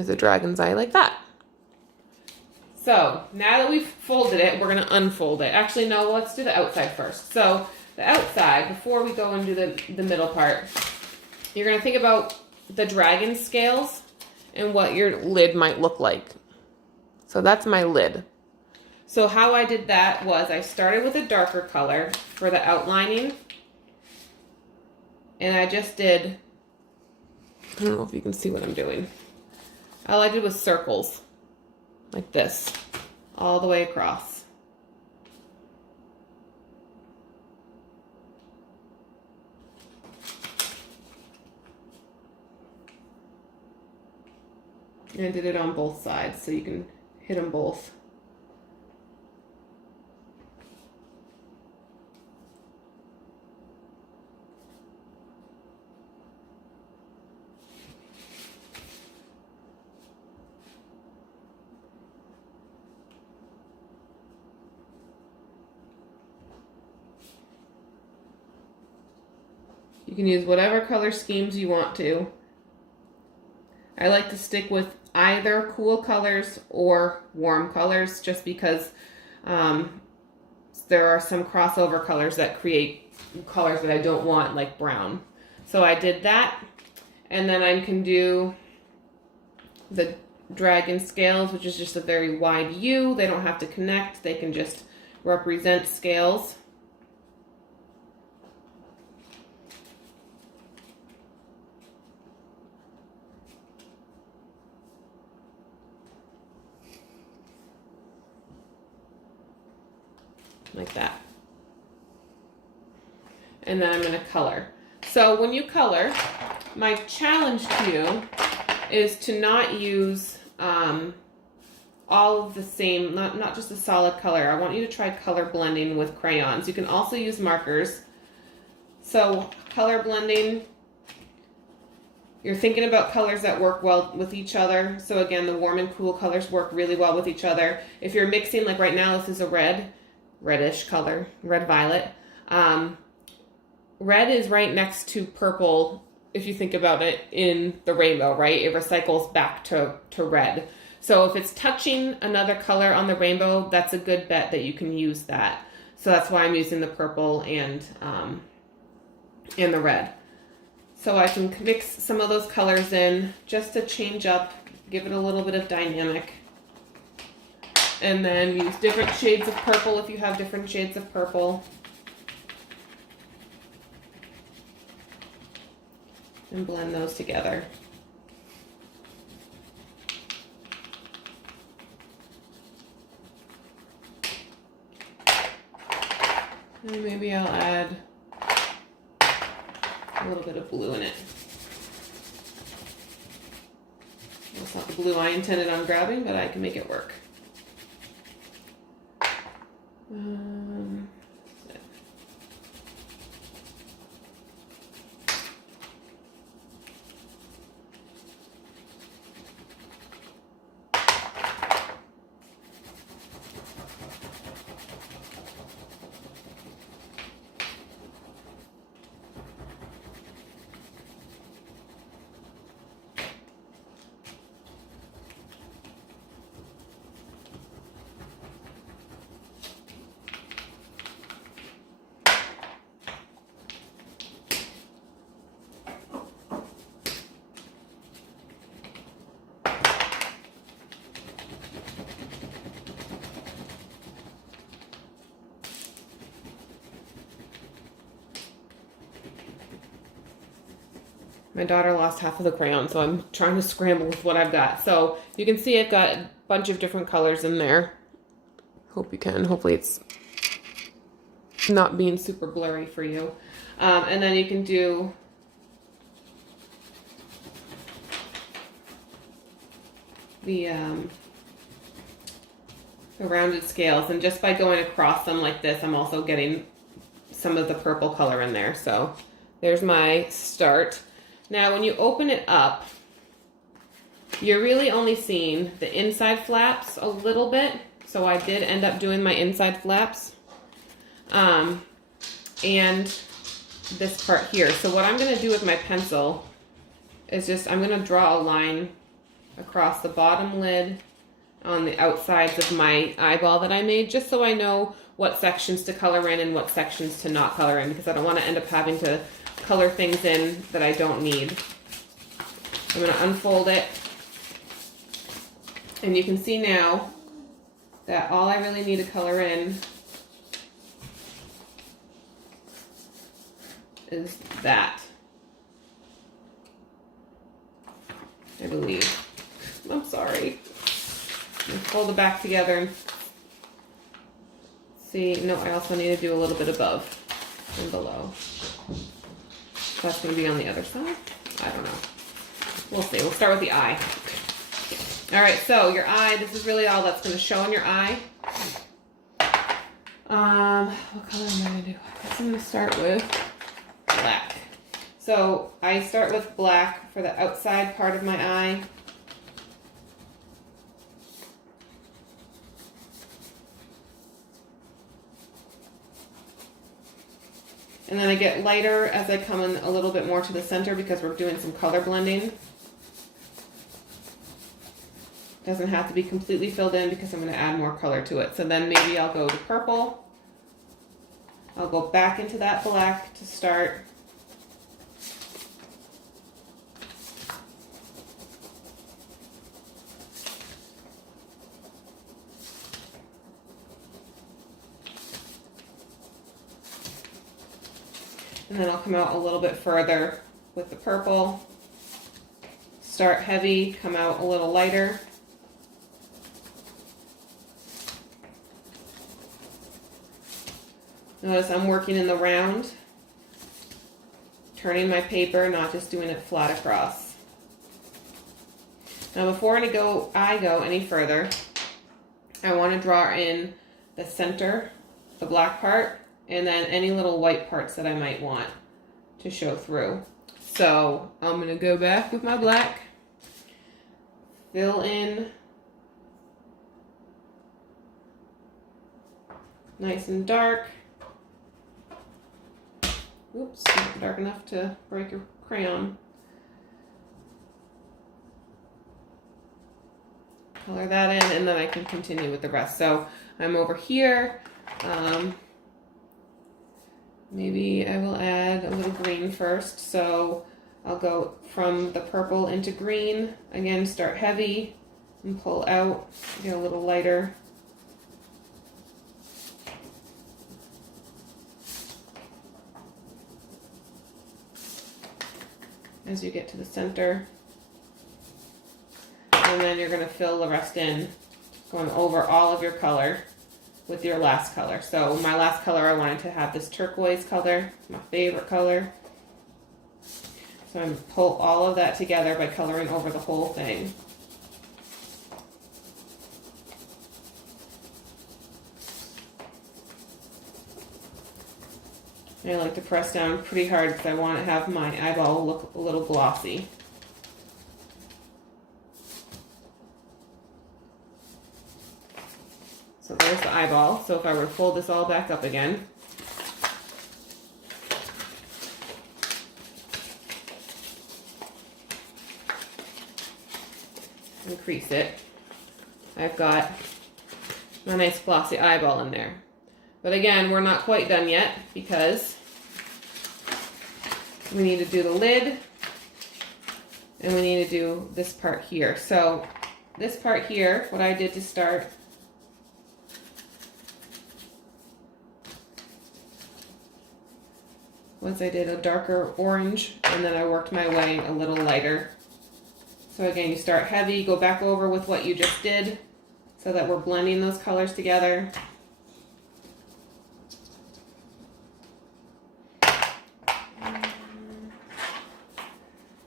is a dragon's eye like that. So now that we've folded it, we're going to unfold it. Actually, no, let's do the outside first. So the outside, before we go and do the middle part, you're going to think about the dragon scales and what your lid might look like. So that's my lid. So how I did that was I started with a darker color for the outlining. And I just did, I don't know if you can see what I'm doing. All I did was circles. Like this, all the way across. And I did it on both sides, so you can hit them both. You can use whatever color schemes you want to. I like to stick with either cool colors or warm colors just because there are some crossover colors that create colors that I don't want, like brown. So I did that, and then I can do the dragon scales, which is just a very wide U. They don't have to connect, they can just represent scales. Like that. And then I'm going to color. So when you color, my challenge to you is to not use all of the same, not just a solid color. I want you to try color blending with crayons. You can also use markers. So color blending, you're thinking about colors that work well with each other. So again, the warm and cool colors work really well with each other. If you're mixing, like right now, this is a reddish color, red violet. Red is right next to purple, if you think about it, in the rainbow, right? It recycles back to red. So if it's touching another color on the rainbow, that's a good bet that you can use that. So that's why I'm using the purple and the red. So I can mix some of those colors in just to change up, give it a little bit of dynamic. And then use different shades of purple if you have different shades of purple. And blend those together. And maybe I'll add a little bit of blue in it. That's not the blue I intended on grabbing, but I can make it work. My daughter lost half of the crayon, so I'm trying to scramble with what I've got. So you can see I've got a bunch of different colors in there. Hope you can. Hopefully it's not being super blurry for you. And then you can do the rounded scales. And just by going across them like this, I'm also getting some of the purple color in there. So there's my start. Now, when you open it up, you're really only seeing the inside flaps a little bit. So I did end up doing my inside flaps. And this part here. So what I'm going to do with my pencil is just, I'm going to draw a line across the bottom lid on the outsides of my eyeball that I made, just so I know what sections to color in and what sections to not color in, because I don't want to end up having to color things in that I don't need. I'm going to unfold it, and you can see now that all I really need to color in is that, I believe. I'm sorry. Fold it back together and see. No, I also need to do a little bit above and below. That's going to be on the other side. I don't know. We'll see. We'll start with the eye. All right, so your eye, this is really all that's going to show in your eye. What color am I going to do? I guess I'm going to start with black. So I start with black for the outside part of my eye. And then I get lighter as I come in a little bit more to the center because we're doing some color blending. Doesn't have to be completely filled in because I'm going to add more color to it. So then maybe I'll go to purple. I'll go back into that black to start. And then I'll come out a little bit further with the purple. Start heavy, come out a little lighter. Notice I'm working in the round, turning my paper, not just doing it flat across. Now before I go any further, I want to draw in the center, the black part, and then any little white parts that I might want to show through. So I'm going to go back with my black, fill in nice and dark. Oops, not dark enough to break your crayon. Color that in, and then I can continue with the rest. So I'm over here. Maybe I will add a little green first. So I'll go from the purple into green. Again, start heavy and pull out, get a little lighter. As you get to the center. And then you're going to fill the rest in, going over all of your color with your last color. So my last color, I wanted to have this turquoise color, my favorite color. So I'm going to pull all of that together by coloring over the whole thing. And I like to press down pretty hard because I want to have my eyeball look a little glossy. So there's the eyeball. So if I were to fold this all back up again, increase it, I've got a nice glossy eyeball in there. But again, we're not quite done yet because we need to do the lid and we need to do this part here. So this part here, what I did to start, was I did a darker orange and then I worked my way a little lighter. So again, you start heavy, go back over with what you just did so that we're blending those colors together.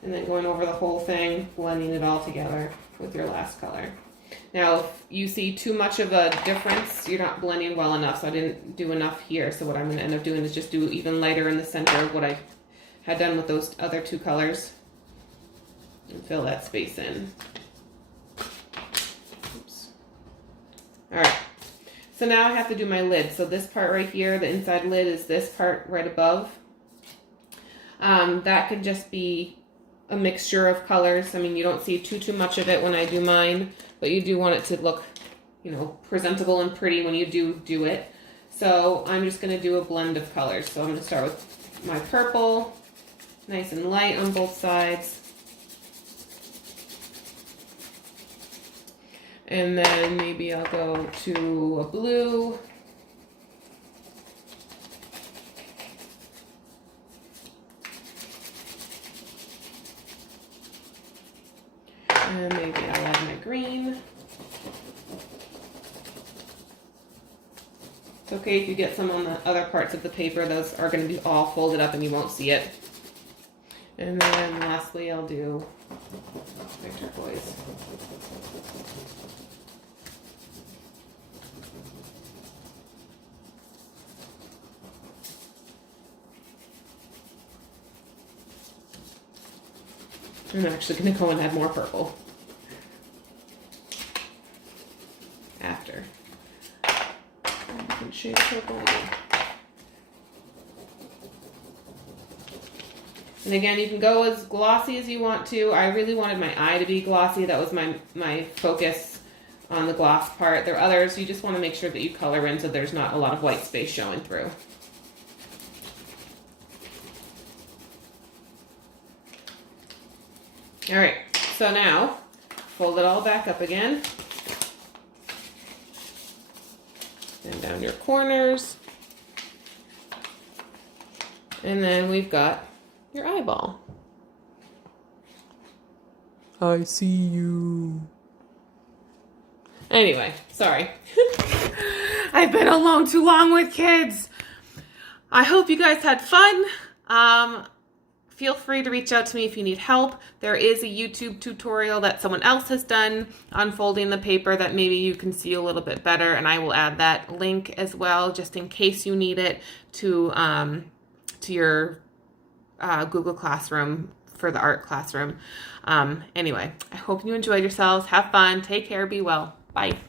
And then going over the whole thing, blending it all together with your last color. Now, if you see too much of a difference, you're not blending well enough, so I didn't do enough here. So what I'm going to end up doing is just do even lighter in the center of what I had done with those other two colors. And fill that space in. Oops. All right. So now I have to do my lid. So this part right here, the inside lid, is this part right above. That could just be a mixture of colors. I mean, you don't see too much of it when I do mine, but you do want it to look, you know, presentable and pretty when you do it. So I'm just going to do a blend of colors. So I'm going to start with my purple, nice and light on both sides. And then maybe I'll go to a blue. And maybe I'll add my green. It's okay if you get some on the other parts of the paper. Those are going to be all folded up and you won't see it. And then lastly, I'll do my turquoise. I'm actually going to go and add more purple after. Different shade of purple again. And again, you can go as glossy as you want to. I really wanted my eye to be glossy. That was my focus on the gloss part. There are others, you just want to make sure that you color in so there's not a lot of white space showing through. All right, so now fold it all back up again. And down your corners. And then we've got your eyeball. I see you. Anyway, sorry. I've been alone too long with kids. I hope you guys had fun. Feel free to reach out to me if you need help. There is a YouTube tutorial that someone else has done on folding the paper that maybe you can see a little bit better, and I will add that link as well, just in case you need it, to your Google Classroom for the art classroom. Anyway, I hope you enjoyed yourselves. Have fun. Take care. Be well. Bye.